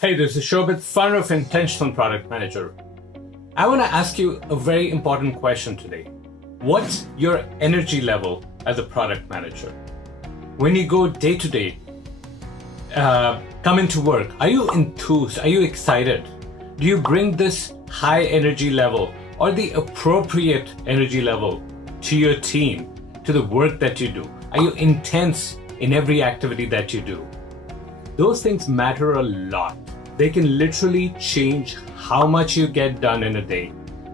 Hey, this is Shobit, founder of Intentional Product Manager. I want to ask you a very important question today. What's your energy level as a product manager? When you go day to day, come into work, are you enthused? Are you excited? Do you bring this high energy level or the appropriate energy level to your team, to the work that you do? Are you intense in every activity that you do? Those things matter a lot. They can literally change how much you get done in a day,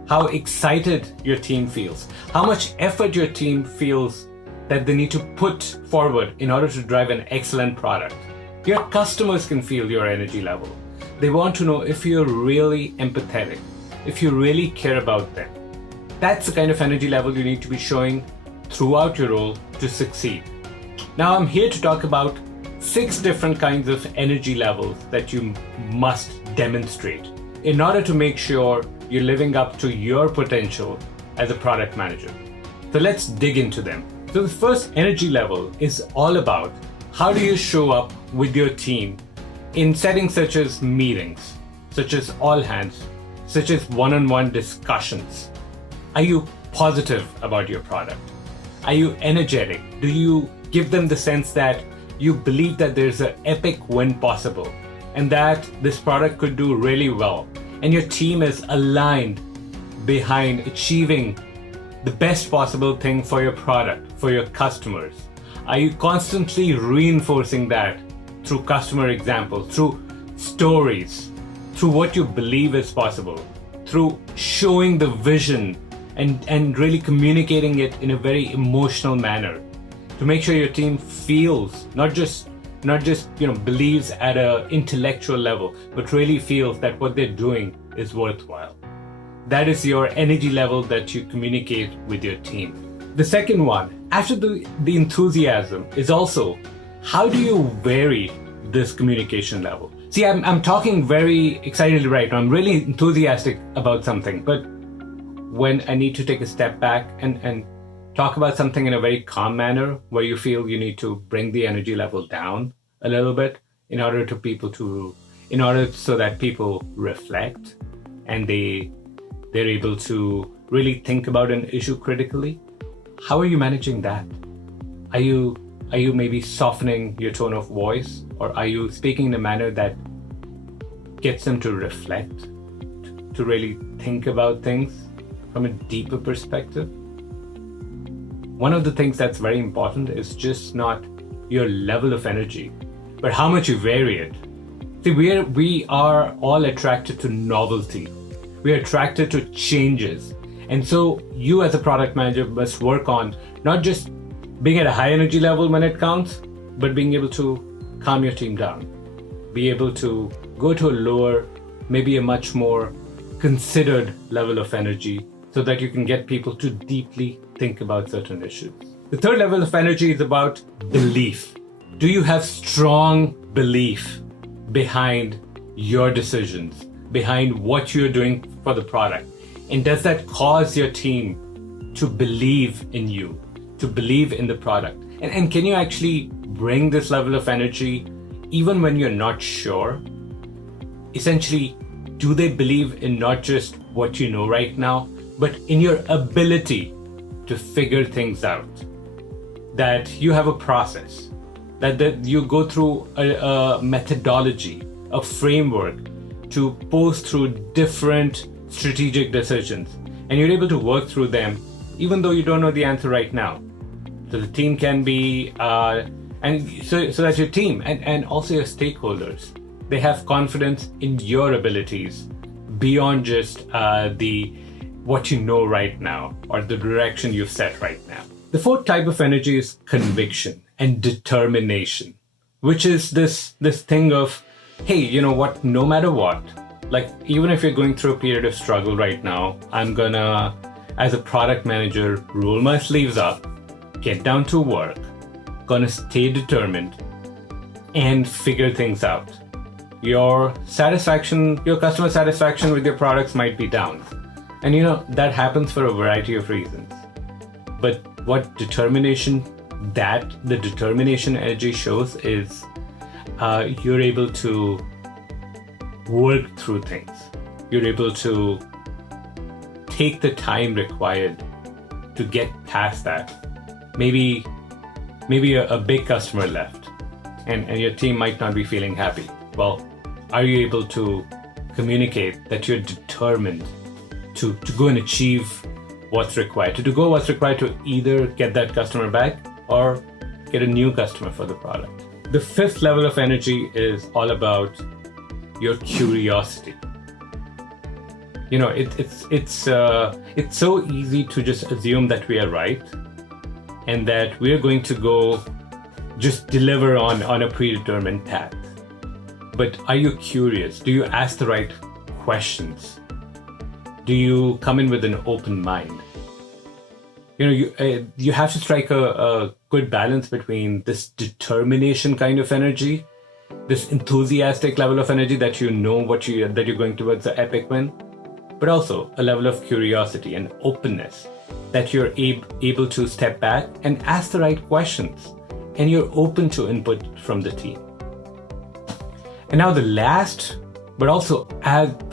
how excited your team feels, how much effort your team feels that they need to put forward in order to drive an excellent product. Your customers can feel your energy level. They want to know if you're really empathetic, if you really care about them. That's the kind of energy level you need to be showing throughout your role to succeed. Now I'm here to talk about 6 different kinds of energy levels that you must demonstrate in order to make sure you're living up to your potential as a product manager. So let's dig into them. So the first energy level is all about how do you show up with your team in settings such as meetings, such as all hands, such as one-on-one discussions. Are you positive about your product? Are you energetic? Do you give them the sense that you believe that there's an epic win possible and that this product could do really well, and your team is aligned behind achieving the best possible thing for your product, for your customers? Are you constantly reinforcing that through customer examples, through stories, through what you believe is possible, through showing the vision and really communicating it in a very emotional manner to make sure your team feels not just believes at an intellectual level, but really feels that what they're doing is worthwhile? That is your energy level that you communicate with your team. The second one, after the enthusiasm, is also how do you vary this communication level? See, I'm talking very excitedly right now. I'm really enthusiastic about something, but when I need to take a step back and talk about something in a very calm manner where you feel you need to bring the energy level down a little bit in order so that people reflect and they're able to really think about an issue critically. How are you managing that? Are you maybe softening your tone of voice, or are you speaking in a manner that gets them to reflect, to really think about things from a deeper perspective? One of the things that's very important is just not your level of energy, but how much you vary it. See, we are all attracted to novelty. We are attracted to changes. And so you as a product manager must work on not just being at a high energy level when it counts, but being able to calm your team down. Be able to go to a lower, maybe a much more considered level of energy so that you can get people to deeply think about certain issues. The third level of energy is about belief. Do you have strong belief behind your decisions, behind what you're doing for the product? And does that cause your team to believe in you, to believe in the product? And can you actually bring this level of energy even when you're not sure? Essentially, do they believe in not just what you know right now, but in your ability to figure things out? That you have a process, that you go through a methodology, a framework to post through different strategic decisions, and you're able to work through them even though you don't know the answer right now. So the team can be, so that your team and also your stakeholders, they have confidence in your abilities beyond just what you know right now or the direction you've set right now. The fourth type of energy is conviction and determination, which is this thing of, hey, you know what, no matter what, like even if you're going through a period of struggle right now, I'm gonna, as a product manager, roll my sleeves up, get down to work, gonna stay determined and figure things out. Your customer satisfaction with your products might be down. And that happens for a variety of reasons. But what the determination energy shows is you're able to work through things. You're able to take the time required to get past that. Maybe a big customer left and your team might not be feeling happy. Well, are you able to communicate that you're determined to go and achieve what's required, to either get that customer back or get a new customer for the product? The fifth level of energy is all about your curiosity. You know, it's so easy to just assume that we are right and that we're going to go just deliver on a predetermined path. But are you curious? Do you ask the right questions? Do you come in with an open mind? You know, you have to strike a good balance between this determination kind of energy, this enthusiastic level of energy that you know that you're going towards the epic win, but also a level of curiosity and openness that you're able to step back and ask the right questions, and you're open to input from the team. And now the last, but also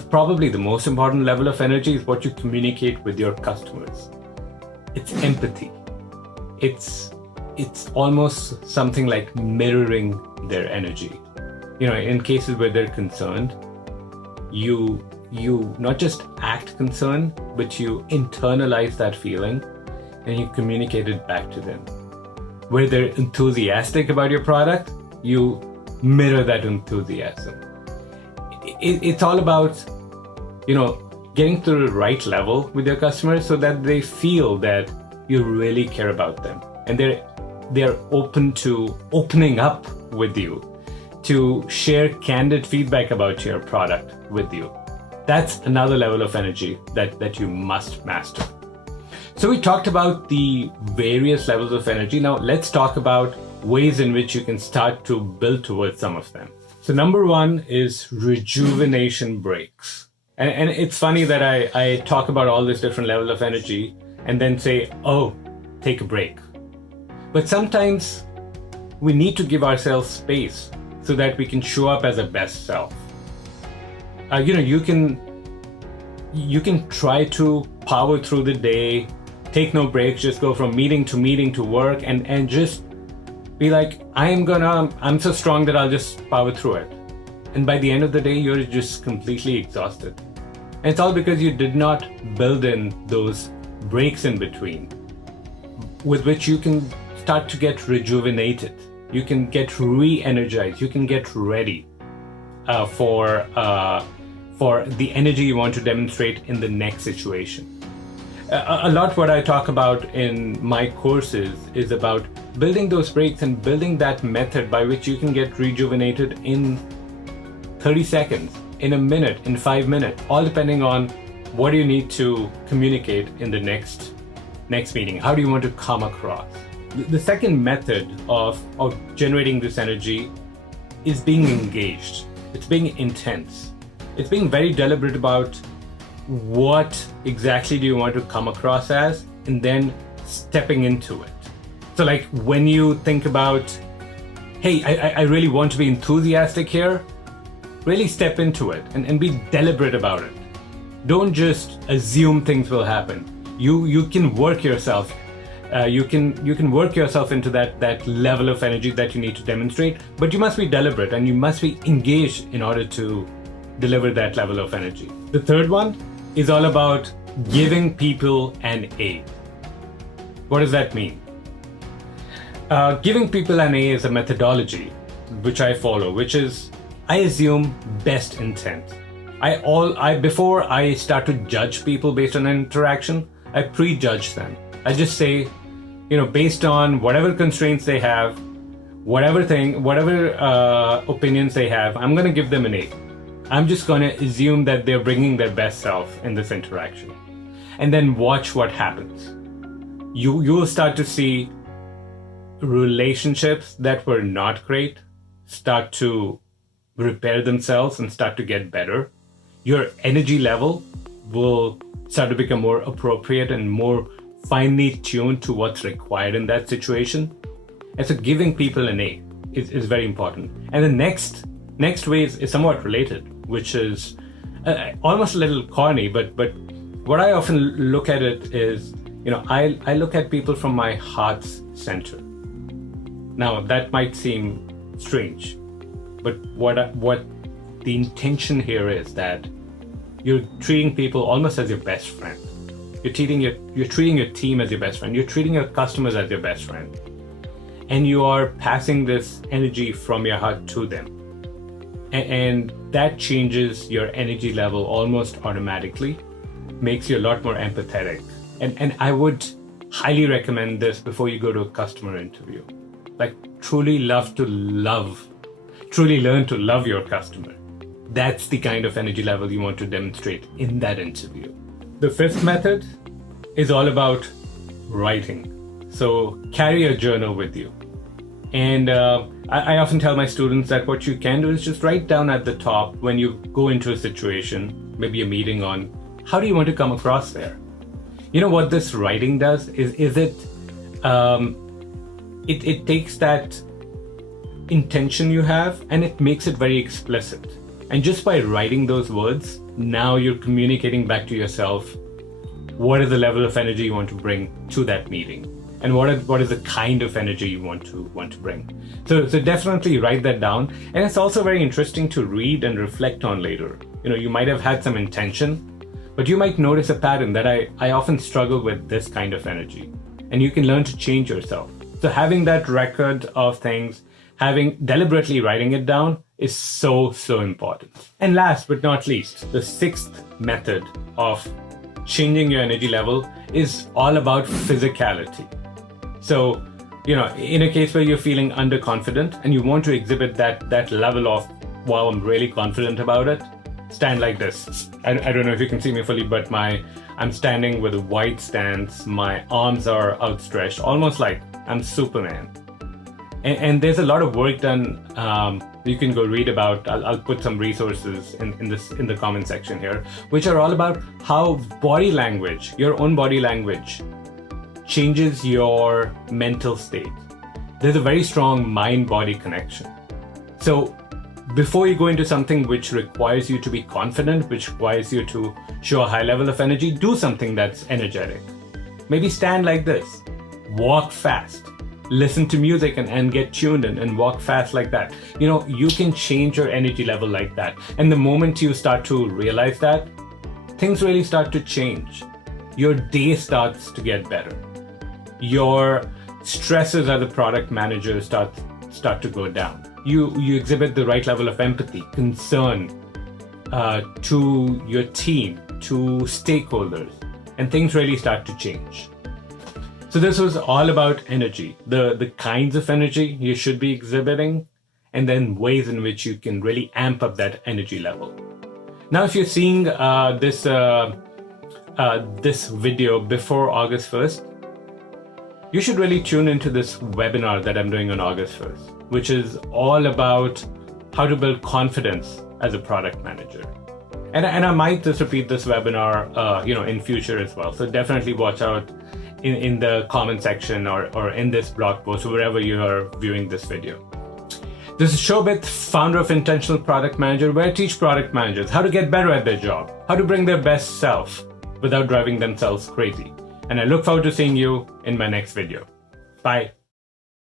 probably the most important level of energy is what you communicate with your customers. It's empathy. It's almost something like mirroring their energy. You know, in cases where they're concerned, you not just act concerned, but you internalize that feeling and you communicate it back to them. Where they're enthusiastic about your product, you mirror that enthusiasm. It's all about, you know, getting to the right level with your customers so that they feel that you really care about them and they're open to opening up with you, to share candid feedback about your product with you. That's another level of energy that you must master. So we talked about the various levels of energy. Now let's talk about ways in which you can start to build towards some of them. So number one is rejuvenation breaks. And it's funny that I talk about all this different level of energy and then say, oh, take a break. But sometimes we need to give ourselves space so that we can show up as a best self. You know, you can try to power through the day, take no breaks, just go from meeting to work and just be like, I'm so strong that I'll just power through it. And by the end of the day, you're just completely exhausted. And it's all because you did not build in those breaks in between with which you can start to get rejuvenated. You can get re-energized. You can get ready for the energy you want to demonstrate in the next situation. A lot what I talk about in my courses is about building those breaks and building that method by which you can get rejuvenated in 30 seconds, in a minute, in 5 minutes, all depending on what you need to communicate in the next meeting. How do you want to come across? The second method of generating this energy is being engaged. It's being intense. It's being very deliberate about what exactly do you want to come across as, and then stepping into it. So like when you think about, hey, I really want to be enthusiastic here, really step into it and be deliberate about it. Don't just assume things will happen. You can work yourself. You can work yourself into that level of energy that you need to demonstrate, but you must be deliberate and you must be engaged in order to deliver that level of energy. The third one is all about giving people an A. What does that mean? Giving people an A is a methodology which I follow, which is I assume best intent. Before I start to judge people based on an interaction, I prejudge them. I just say, you know, based on whatever constraints they have, whatever opinions they have, I'm going to give them an A. I'm just going to assume that they're bringing their best self in this interaction. And then watch what happens. You will start to see relationships that were not great start to repair themselves and start to get better. Your energy level will start to become more appropriate and more finely tuned to what's required in that situation. And so giving people an A is very important. And the next Next way is somewhat related, which is almost a little corny, but what I often look at it is, I look at people from my heart's center. Now that might seem strange, but what the intention here is that you're treating people almost as your best friend. You're treating your team as your best friend. You're treating your customers as your best friend, and you are passing this energy from your heart to them. And that changes your energy level almost automatically, makes you a lot more empathetic. And I would highly recommend this before you go to a customer interview. Like, truly learn to love your customer. That's the kind of energy level you want to demonstrate in that interview. The fifth method is all about writing. So carry a journal with you. And I often tell my students that what you can do is just write down at the top when you go into a situation, maybe a meeting, on how do you want to come across there. You know what this writing does is it takes that intention you have and it makes it very explicit. And just by writing those words, now you're communicating back to yourself what is the level of energy you want to bring to that meeting, and what is the kind of energy you want to bring. So definitely write that down. And it's also very interesting to read and reflect on later. You might have had some intention, but you might notice a pattern that I often struggle with this kind of energy, and you can learn to change yourself. So having that record of things, deliberately writing it down is so important. And last but not least, the sixth method of changing your energy level is all about physicality. So, in a case where you're feeling underconfident and you want to exhibit that level of, wow, I'm really confident about it, stand like this. I don't know if you can see me fully, but I'm standing with a wide stance. My arms are outstretched, almost like I'm Superman. And there's a lot of work done. You can go read about. I'll put some resources in the comment section here, which are all about how body language, your own body language, changes your mental state. There's a very strong mind-body connection. So before you go into something which requires you to be confident, which requires you to show a high level of energy, do something that's energetic. Maybe stand like this, walk fast, listen to music and get tuned in and walk fast like that. You can change your energy level like that. And the moment you start to realize that, things really start to change. Your day starts to get better. Your stresses as a product manager start to go down. You exhibit the right level of empathy, concern to your team, to stakeholders, and things really start to change. So this was all about energy, the kinds of energy you should be exhibiting, and then ways in which you can really amp up that energy level. Now, if you're seeing this video before August 1st, you should really tune into this webinar that I'm doing on August 1st, which is all about how to build confidence as a product manager. And I might just repeat this webinar, in future as well. So definitely watch out in the comment section or in this blog post, wherever you are viewing this video. This is Shobit, founder of Intentional Product Manager, where I teach product managers how to get better at their job, how to bring their best self without driving themselves crazy. And I look forward to seeing you in my next video. Bye.